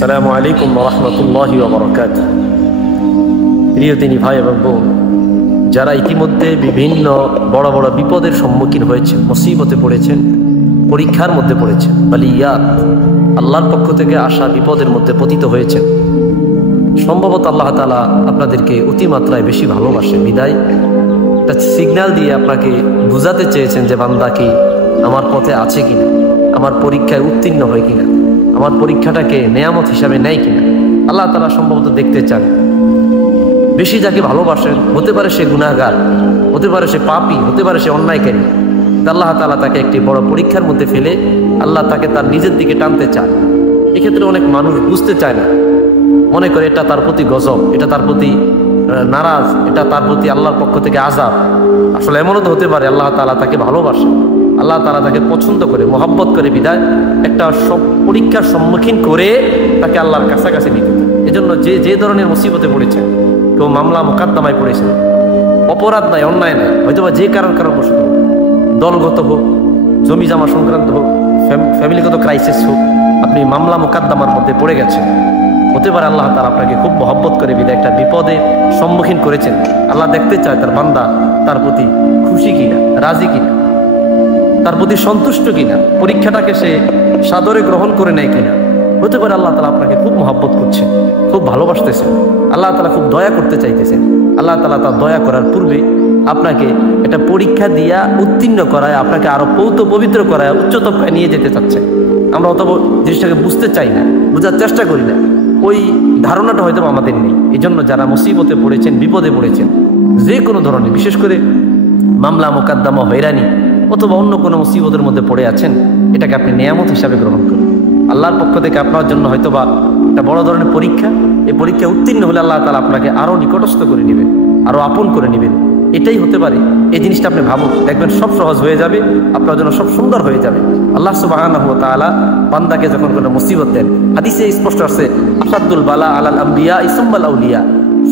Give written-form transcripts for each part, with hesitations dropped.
আসসালামু আলাইকুম ওয়া রাহমাতুল্লাহি ওয়া বারাকাতুহু। প্রিয় দিনী ভাই এবং বোন, যারা ইতিমধ্যে বিভিন্ন বড় বড় বিপদের সম্মুখীন হয়েছে, মুসিবতে পড়েছেন, পরীক্ষার মধ্যে পড়েছেন, বালিয়াত আল্লাহর পক্ষ থেকে আসা বিপদের মধ্যে পতিত হয়েছেন, সম্ভবত আল্লাহ তাআলা আপনাদেরকে অতিমাত্রায় বেশি ভালোবাসে বিদায় একটা সিগন্যাল দিয়ে আপনাকে বুঝাতে চেয়েছেন যে বান্দা কি আমার পথে আছে কিনা, আমার পরীক্ষায় উত্তীর্ণ হয় কিনা, আমার পরীক্ষাটাকে নেয়ামত হিসাবে নেয় কিনা। আল্লাহ তাআলা সম্ভবত দেখতে চান। বেশি যাকে ভালোবাসেন, হতে পারে সে গুনাহগার, হতে পারে সে পাপী, হতে পারে সে অন্যায়কারী, আল্লাহ তাআলা তাকে একটি বড় পরীক্ষার মধ্যে ফেলে আল্লাহ তাকে তার নিজের দিকে টানতে চায়। এক্ষেত্রে অনেক মানুষ বুঝতে চায় না, মনে করে এটা তার প্রতি গজব, এটা তার প্রতি নারাজ, এটা তার প্রতি আল্লাহর পক্ষ থেকে আযাব। আসলে এমনও তো হতে পারে আল্লাহ তাআলা তাকে ভালোবাসে, আল্লাহ তাআলা তাকে পছন্দ করে, মহব্বত করে বিদায় একটা সব পরীক্ষার সম্মুখীন করে তাকে আল্লাহর কাছাকাছি নিতে চায়। এজন্য যে ধরনের মুসিবতে পড়েছে, কেউ মামলা মোকদ্দমায় পড়েছে, অপরাধ নাই, অন্যায় নাই, হয়তো বা যে কারণবশত হোক, দলগত হোক, জমি জমা সংক্রান্ত হোক, ফ্যামিলিগত ক্রাইসিস হোক, আপনি মামলা মোকদ্দমার মধ্যে পড়ে গেছেন। হতে পারে আল্লাহ তাআলা আপনাকে খুব মহব্বত করে বিদায় একটা বিপদে সম্মুখীন করেছেন। আল্লাহ দেখতে চায় তার বান্দা তার প্রতি খুশি কিনা, রাজি কিনা, তার প্রতি সন্তুষ্ট কিনা, পরীক্ষাটাকে সে সাদরে গ্রহণ করে নেয় কিনা। হতে পারে আল্লাহ তাআলা আপনাকে খুব মহব্বত করছেন, খুব ভালোবাসতেছেন, আল্লাহ তাআলা খুব দয়া করতে চাইতেছেন। আল্লাহ তাআলা তার দয়া করার পূর্বে আপনাকে একটা পরীক্ষা দিয়া উত্তীর্ণ করায়, আপনাকে আরো পৌত পবিত্র করায়, উচ্চতমায় নিয়ে যেতে চাচ্ছেন। আমরা অত জিনিসটাকে বুঝতে চাই না, বোঝার চেষ্টা করি না, ওই ধারণাটা হয়তো আমাদের নেই। এই জন্য যারা মুসিবতে পড়েছেন, বিপদে পড়েছেন, যে কোনো ধরনের, বিশেষ করে মামলা মোকদ্দমা, হয়রানি অথবা অন্য কোনো মুসিবতের মধ্যে পড়ে আছেন, এটাকে আপনি নিয়ামত হিসাবে গ্রহণ করুন। আল্লাহর পক্ষ থেকে আপনার জন্য হয়তোবা একটা বড় ধরনের পরীক্ষা। এই পরীক্ষা উত্তীর্ণ হলে আল্লাহ তাআলা আপনাকে আরো নিকটস্থ করে নেবেন, আরো আপন করে নেবেন। এটাই হতে পারে। এই জিনিসটা আপনি ভাবুন, দেখবেন সব সহজ হয়ে যাবে, আপনার জন্য সব সুন্দর হয়ে যাবে। আল্লাহ সুবহানাহু ওয়া তাআলা বান্দাকে যখন কোনো মুসিবত দেন, হাদিসে স্পষ্ট আছে, আসাদুল বালা আলাল আম্বিয়া ইসুম্মাল আউলিয়া,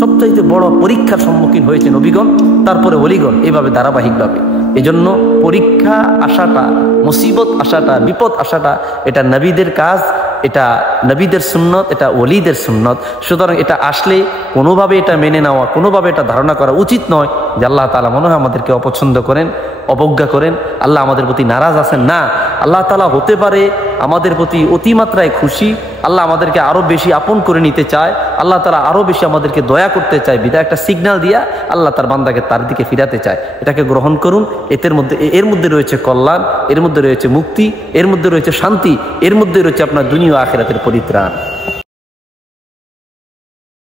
সবচাইতে বড় পরীক্ষার সম্মুখীন হয়েছে নবীগণ, তারপরে ওলিগণ, এইভাবে ধারাবাহিকভাবে। এই জন্য পরীক্ষা আসাটা, মুসিবত আসাটা, বিপদ আসাটা, এটা নবীদের কাজ, এটা নবীদের সুন্নত, এটা ওলিদের সুন্নত। সুতরাং এটা আসলে কোনোভাবে এটা মেনে নেওয়া, কোনোভাবে এটা ধারণা করা উচিত নয় যে আল্লাহ তাআলা মনে হয় আমাদেরকে অপছন্দ করেন, অবজ্ঞা করেন, আল্লাহ আমাদের প্রতি নারাজ আছেন। না, আল্লাহ তাআলা হতে পারে আমাদের প্রতি অতিমাত্রায় খুশি, আল্লাহ আমাদেরকে আরো বেশি আপন করে নিতে চায়, আল্লাহ তাআলা আরো বেশি আমাদেরকে দয়া করতে চায় বিধায় একটা সিগন্যাল দিয়া আল্লাহ তার বান্দাকে তার দিকে ফিরাতে চায়। এটাকে গ্রহণ করুন। এর মধ্যে রয়েছে কল্যাণ, এর মধ্যে রয়েছে মুক্তি, এর মধ্যে রয়েছে শান্তি, এর মধ্যে রয়েছে আপনার দুনিয়া ও আখিরাতের পরিত্রাণ।